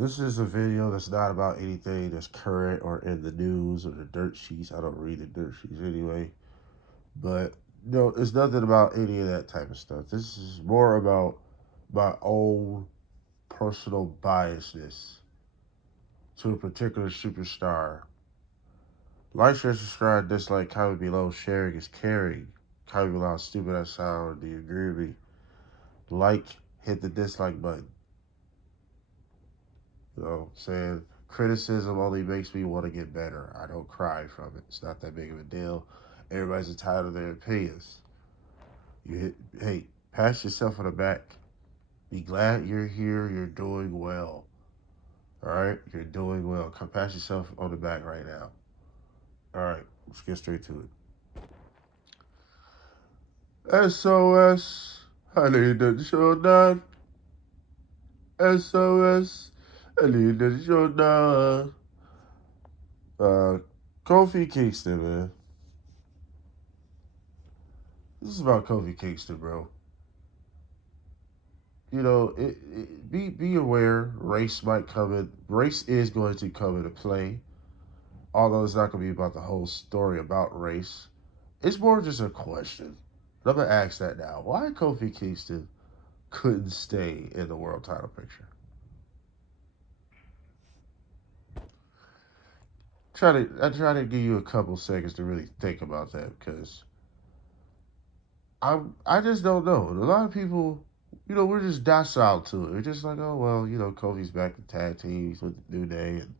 This is a video that's not about anything that's current or in the news or the dirt sheets. I don't read the dirt sheets anyway. But no, it's nothing about any of that type of stuff. This is more about my own personal biasness to a particular superstar. Like, share, subscribe, dislike, comment below. Sharing is caring. Comment below how stupid I sound. Do you agree with me? Like, hit the dislike button. You know what I'm saying? Criticism only makes me want to get better. I don't cry from it. It's not that big of a deal. Everybody's entitled to their opinions. Hey, pat yourself on the back. Be glad you're here. You're doing well. All right? You're doing well. Come pat yourself on the back right now. All right, let's get straight to it. SOS. I need the show done. SOS. I need the show done. Uh, Kofi Kingston, man. This is about Kofi Kingston, bro. You know, be aware. Race might come in. Race is going to come into play. Although it's not going to be about the whole story about race. It's more just a question. I'm gonna ask that now. Why Kofi Kingston couldn't stay in the world title picture? I try to give you a couple seconds to really think about that because I just don't know. A lot of people, we're just docile to it. We're just like, oh well, Kofi's back in tag teams with the New Day and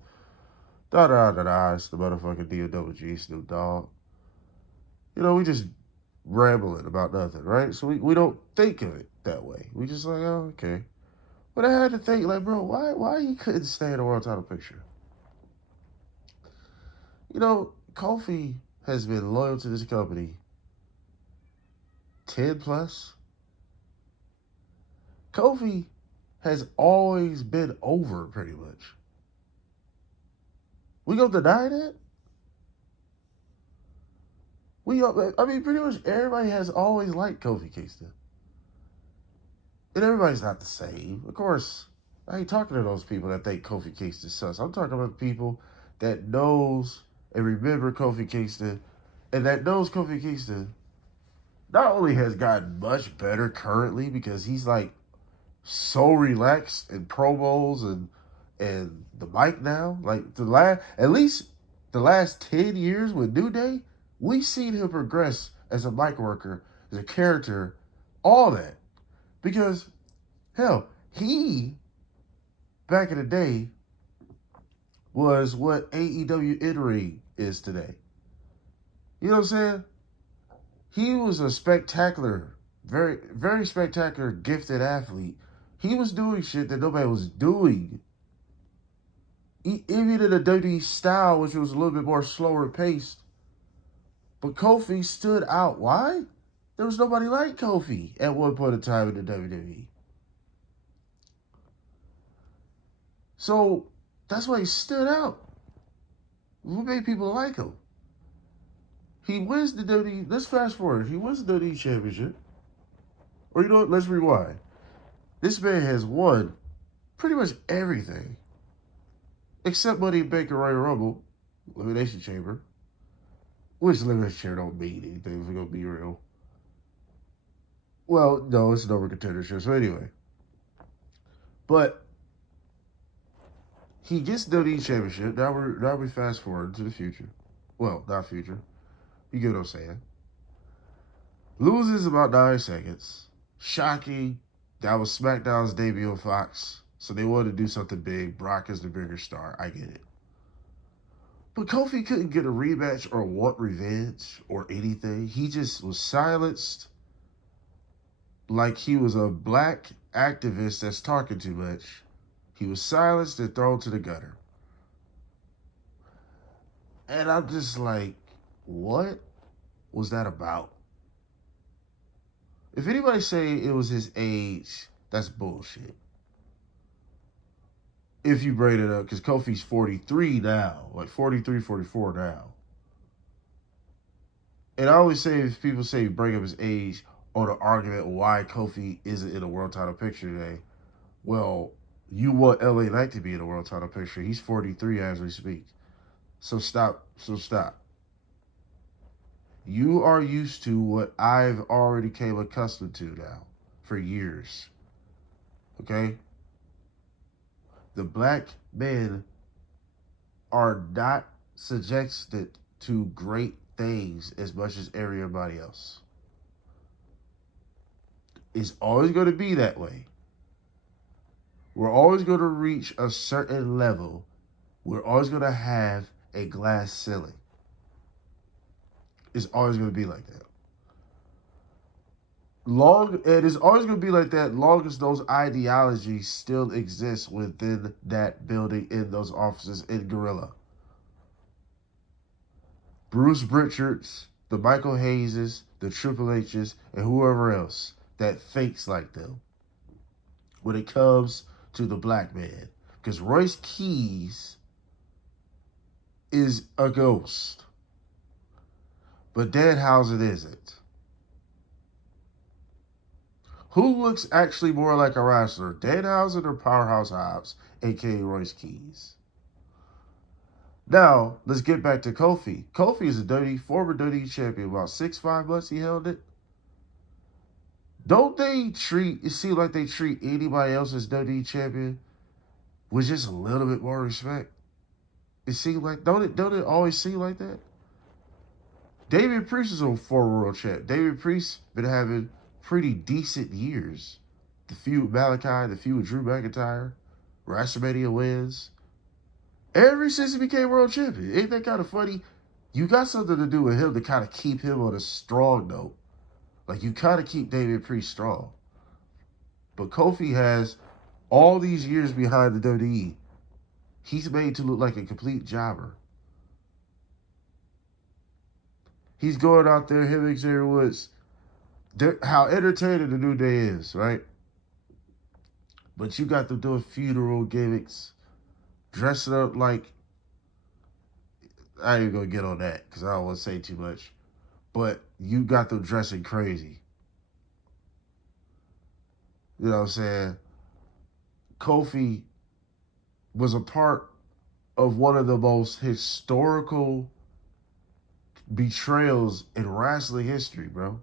da da da da. It's the motherfucking DOWG Snoop Dogg. We just rambling about nothing, right? So we don't think of it that way. We just like, oh okay. But I had to think like, bro, why he couldn't stay in the world title picture? Kofi has been loyal to this company 10 plus. Kofi has always been over pretty much. We gonna deny that? Pretty much everybody has always liked Kofi Kingston. And everybody's not the same. Of course, I ain't talking to those people that think Kofi Kingston sucks. I'm talking about people that knows and remember Kofi Kingston and that knows Kofi Kingston not only has gotten much better currently because he's like so relaxed in promos and the mic now. Like at least the last 10 years with New Day, we've seen him progress as a mic worker, as a character, all that. Because hell, he back in the day was what AEW in-ring is today. You know what I'm saying? He was a spectacular, very, very spectacular, gifted athlete. He was doing shit that nobody was doing. Even in the WWE style, which was a little bit more slower paced. But Kofi stood out. Why? There was nobody like Kofi at one point in time in the WWE. So that's why he stood out. What made people like him? He wins the WWE. Let's fast forward. He wins the WWE Championship. Or you know what? Let's rewind. This man has won pretty much everything. Except Money in Bank and Royal Rumble. Elimination Chamber. Which Elimination Chamber don't mean anything if we're going to be real. Well, no, it's an over contendership. So anyway. But he gets the WWE Championship. Now we fast forward to the future. Well, not future. You get what I'm saying. Loses about 9 seconds. Shocking. That was SmackDown's debut on Fox. So they wanted to do something big. Brock is the bigger star. I get it. But Kofi couldn't get a rematch or want revenge or anything. He just was silenced like he was a black activist that's talking too much. He was silenced and thrown to the gutter. And I'm just like, what was that about? If anybody say it was his age, that's bullshit. If you bring it up, because Kofi's 43 now, like 43, 44 now. And I always say, if people say bring up his age on an argument why Kofi isn't in the world title picture today, well, You want LA Knight to be in the world title picture. He's 43 as we speak. So stop. So stop. You are used to what I've already came accustomed to now for years. Okay? The black men are not subjected to great things as much as everybody else. It's always going to be that way. We're always going to reach a certain level. We're always going to have a glass ceiling. It's always going to be like that. It is always going to be like that long as those ideologies still exist within that building, in those offices, in Gorilla. Bruce Richards, the Michael Hayeses, the Triple H's, and whoever else that thinks like them when it comes to the black man. Because Royce Keys is a ghost. But Danhausen isn't. Who looks actually more like a wrestler, Danhausen or Powerhouse Hobbs, aka Royce Keys? Now, let's get back to Kofi. Kofi is a former WWE champion. About 6-5 months he held it. Don't they it seems like they treat anybody else as WWE champion with just a little bit more respect? It seems like, don't it always seem like that? David Priest is a former world champ. David Priest been having pretty decent years. The feud with Malachi, the feud with Drew McIntyre, WrestleMania wins. Ever since he became world champion. Ain't that kind of funny? You got something to do with him to kind of keep him on a strong note. Like, you kind of keep David Priest strong. But Kofi has all these years behind the WWE. He's made to look like a complete jobber. He's going out there, him and Xavier Woods. How entertaining the New Day is, right? But you got them doing funeral gimmicks, dressing up like, I ain't gonna get on that because I don't want to say too much. But you got them dressing crazy. You know what I'm saying? Kofi was a part of one of the most historical betrayals in wrestling history, bro.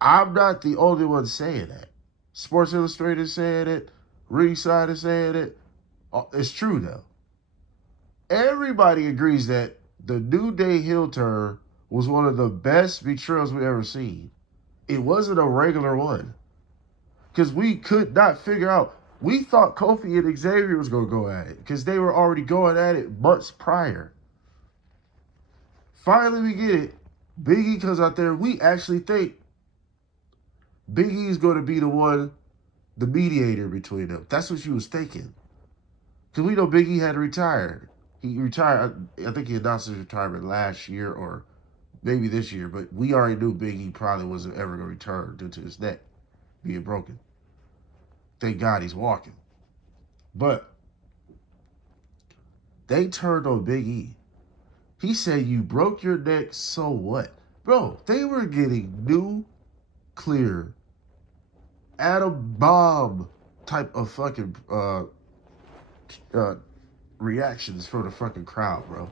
I'm not the only one saying that. Sports Illustrated said it. Ringside is saying it. It's true, though. Everybody agrees that the New Day heel turn was one of the best betrayals we ever seen. It wasn't a regular one. Because we could not figure out. We thought Kofi and Xavier was going to go at it. Because they were already going at it months prior. Finally, we get it. Big E comes out there. We actually think Big E is going to be the one, the mediator between them. That's what you was thinking. Because we know Big E had retired. He retired. I think he announced his retirement last year or maybe this year. But we already knew Big E probably wasn't ever going to return due to his neck being broken. Thank God he's walking. But they turned on Big E. He said, you broke your neck, so what? Bro, they were getting nuclear atom bomb type of fucking reactions from the fucking crowd, bro.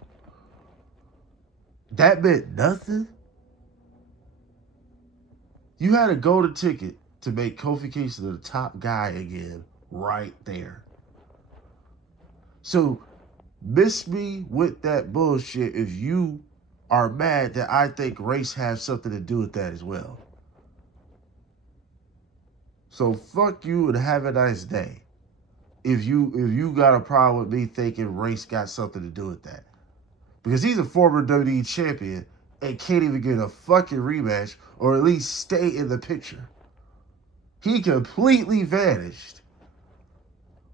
That meant nothing. You had a golden ticket to make Kofi Kingston the top guy again right there. So miss me with that bullshit if you are mad that I think race has something to do with that as well. So fuck you and have a nice day. If you got a problem with me thinking race got something to do with that. Because he's a former WWE champion and can't even get a fucking rematch or at least stay in the picture. He completely vanished.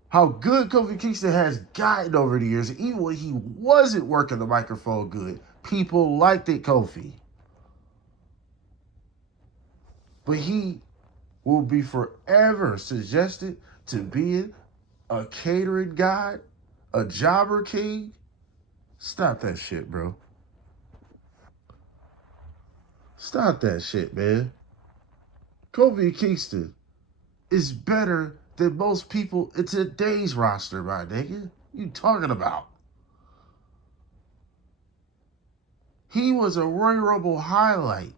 How good Kofi Kingston has gotten over the years, even when he wasn't working the microphone good, people liked it, Kofi. But he will be forever suggested to being a catering god, a jobber king. Stop that shit, bro. Stop that shit, man. Kofi Kingston is better than most people in today's roster, my nigga. You talking about? He was a Royal Rumble highlight.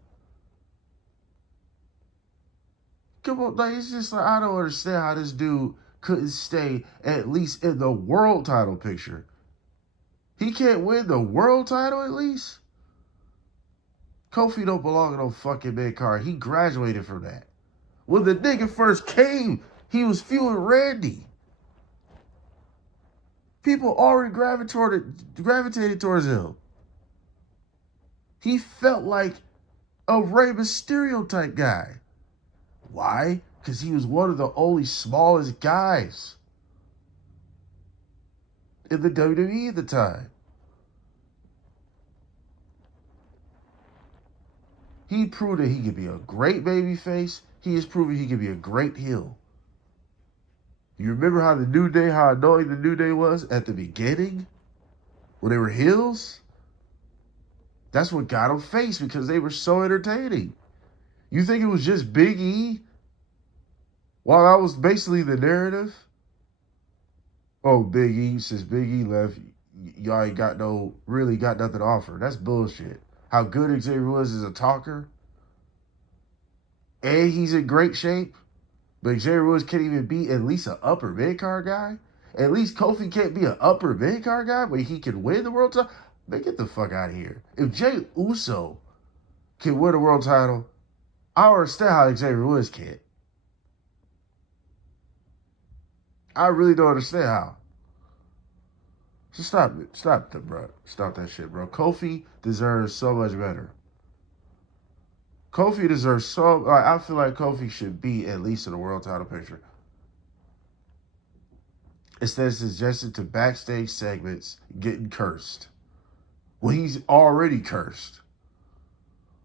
Come on, like, it's just like, I don't understand how this dude couldn't stay at least in the world title picture. He can't win the world title at least? Kofi don't belong in no fucking mid-card. He graduated from that. When the nigga first came, he was feuding Randy. People already gravitated towards him. He felt like a Rey Mysterio type guy. Why? Because he was one of the only smallest guys in the WWE at the time. He proved that he could be a great babyface. He has proven he could be a great heel. You remember how annoying the New Day was at the beginning? When they were heels? That's what got them face, because they were so entertaining. You think it was just Big E? While that was basically the narrative? Oh, Big E, since Big E left, y'all ain't really got nothing to offer. That's bullshit. How good Xavier was as a talker. And he's in great shape. But Xavier Woods can't even be at least an upper mid-card guy. At least Kofi can't be an upper mid-card guy, but he can win the world title. Man, get the fuck out of here. If Jey Uso can win a world title, I don't understand how Xavier Woods can't. I really don't understand how. So stop it. Stop it, bro. Stop that shit, bro. Kofi deserves so much better. Kofi deserves so... I feel like Kofi should be at least in the world title picture. Instead of suggesting to backstage segments getting cursed. Well, he's already cursed.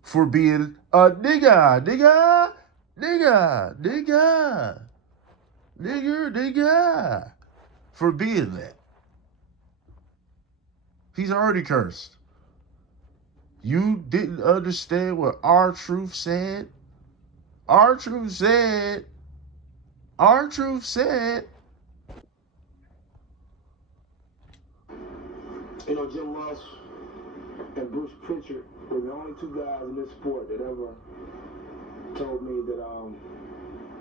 For being a nigga. For being that. He's already cursed. You didn't understand what R-Truth said? R-Truth said. You know, Jim Ross and Bruce Pritchard were the only two guys in this sport that ever told me that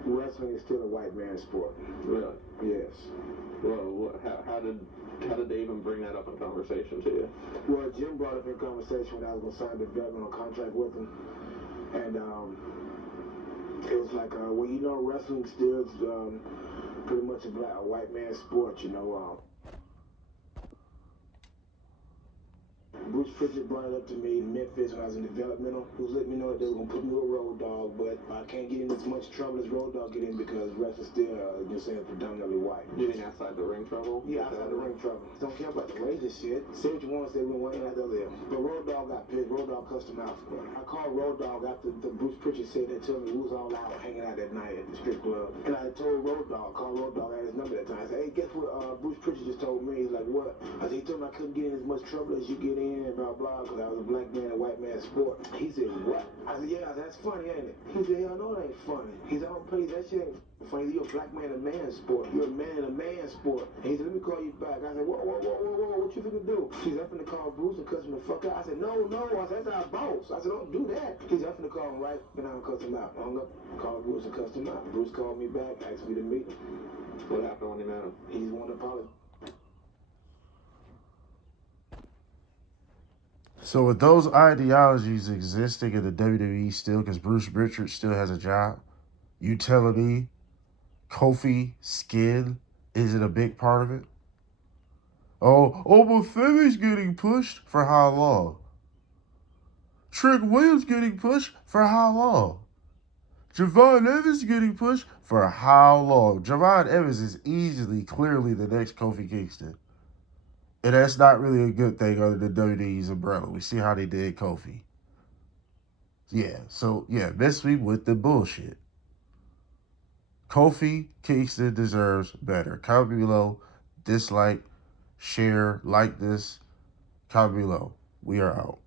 wrestling is still a white man's sport. Really? Yes. Well, how did they even bring that up in conversation to you? Well, Jim brought up in conversation when I was going to sign the developmental contract with him. And it was like, well, you know, wrestling still is pretty much a white man's sport, you know. Bruce Pritchard brought it up to me in Memphis when I was in developmental. He was letting me know that they were going to put me with Road Dogg, but I can't get in as much trouble as Road Dogg get in because wrestling's still, predominantly white. You mean outside the ring trouble? Yeah, outside the ring trouble. Don't care about the racist shit. Say what you want to say, we want after live. But Road Dogg got pissed. Road Dogg cussed him out. I called Road Dogg after the Bruce Pritchard said that to me. We was all out hanging out that night at the strip club. And I told Road Dogg, called Road Dogg, I had his number that time. I said, hey, guess what Bruce Pritchard just told me? He's like, what? I said, he told me I couldn't get in as much trouble as you get in and blah, blah, because I was a black man and white man sport. He said, what? I said, yeah, that's funny, ain't it? He said, hell no, it ain't funny. He said, I don't play that shit ain't funny. You're a black man and a man sport. You're a man and a man sport. And he said, let me call you back. I said, whoa, what you finna do? He said, I'm finna call Bruce and cuss him the fuck out. I said, no. I said, that's our boss. I said, don't do that. He said, I'm finna call him right, and I'm gonna cuss him out. I hung up, called Bruce and cussed him out. Bruce called me back, asked me to meet him. What happened when you met him? He wanted to apologize. So with those ideologies existing in the WWE still, because Bruce Pritchard still has a job, you telling me Kofi skin isn't a big part of it? Oh, but Femi's getting pushed for how long? Trick Williams getting pushed for how long? Javon Evans getting pushed for how long? Javon Evans is clearly the next Kofi Kingston. And that's not really a good thing under the WWE's umbrella. We see how they did Kofi. Miss me with the bullshit. Kofi Kingston deserves better. Comment below, dislike, share, like this. Comment below. We are out.